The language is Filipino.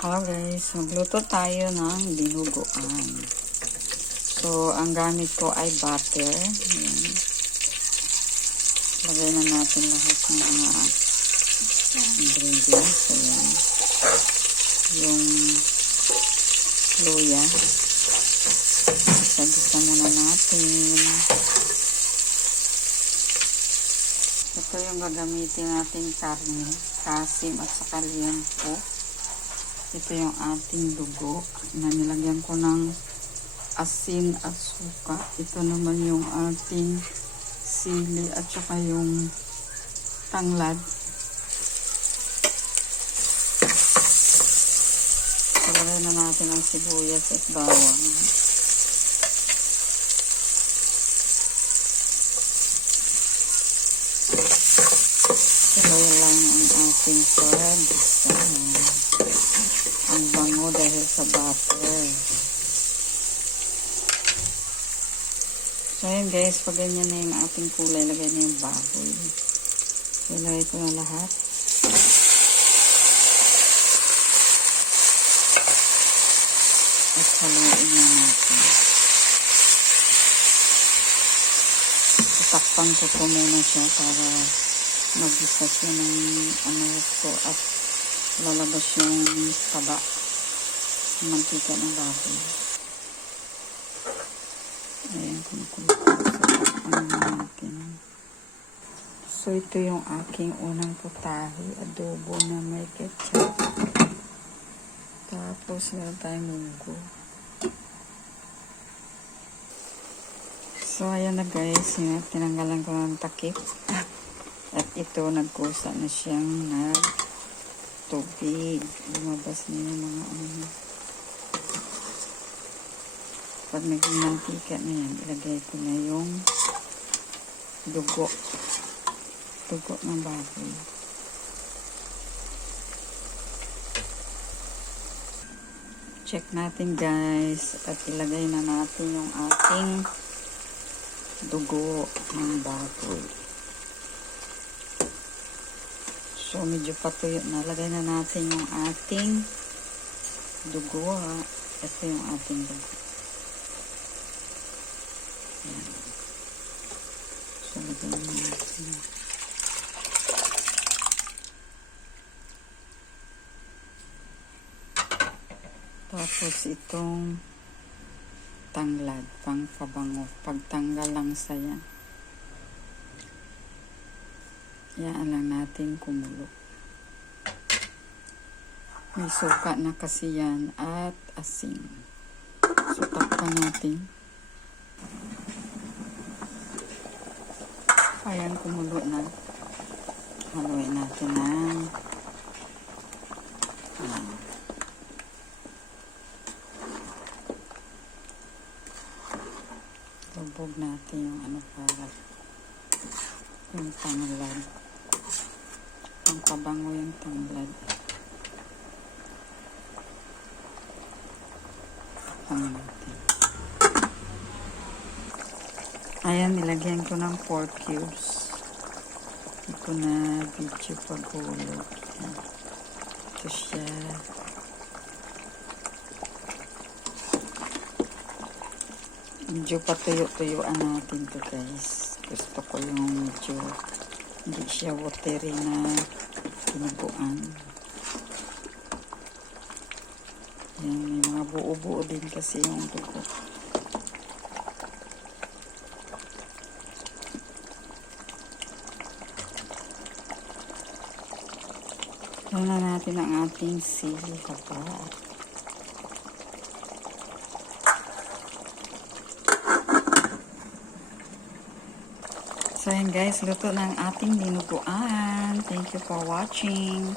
Hello guys, magluto tayo ng dinuguan. So, ang gamit ko ay butter. Ayan. Lagay na natin lahat ng mga ingredients. Ayan. Yung luya. Sagisa muna natin. Ito yung gagamitin natin karne, kasim at saka liempo. Ito yung ating dugo na nilagyan ko ng asin at suka. Ito naman yung ating sili at saka yung tanglad. Lagay na natin ang sibuyas at bawang. Lagay lang ang ating pagisa. Ang bango dahil sa butter. So, ayan guys, pag ganyan na yung ating kulay, lagay na yung baboy. So, ilagay ko na lahat. At haluin na natin. Tatakpan ko po muna siya para mag-isa siya ng ito at lalabas yung taba ng mantika ng baboy. Ayan, kumukulong natin. So, ito yung aking unang putahe, adobo na may ketchup. Tapos, meron tayong munggo. So, ayan na guys, tinanggalan ko ng takip. At ito, nagkusa na siyang tubig. Lumabas na yung mga Pag naging mantika na yan, ilagay ko na yung dugo. Dugo ng baboy. Check natin guys. At ilagay na natin yung ating dugo ng baboy. So, medyo patuyo na. Lagay na natin yung ating dugo. Ito yung ating dugo. Ayan. So, lagay na natin. Tapos, itong tanglad, pangpabango. Pagtanggal lang sa yan. Yan lang natin kumulo. May suka na kasi yan at asin. So, takpan natin. Ayan, kumulo na. Haluin natin ng lubog natin yung para yung tanglad. Ang pabango yung tanglad. Takpan natin. Ayan, nilagyan ko ng 4 cubes. Hindi ko na video paghulog. Ito siya. Medyo patuyo-tuyuan natin to guys. Gusto ko yung medyo hindi siya watery na dinuguan. Yan, may mga buo-buo din kasi yung dugo. Lagyan na natin ang ating sili haba. So, ayan guys, luto ng ating dinuguan. Thank you for watching.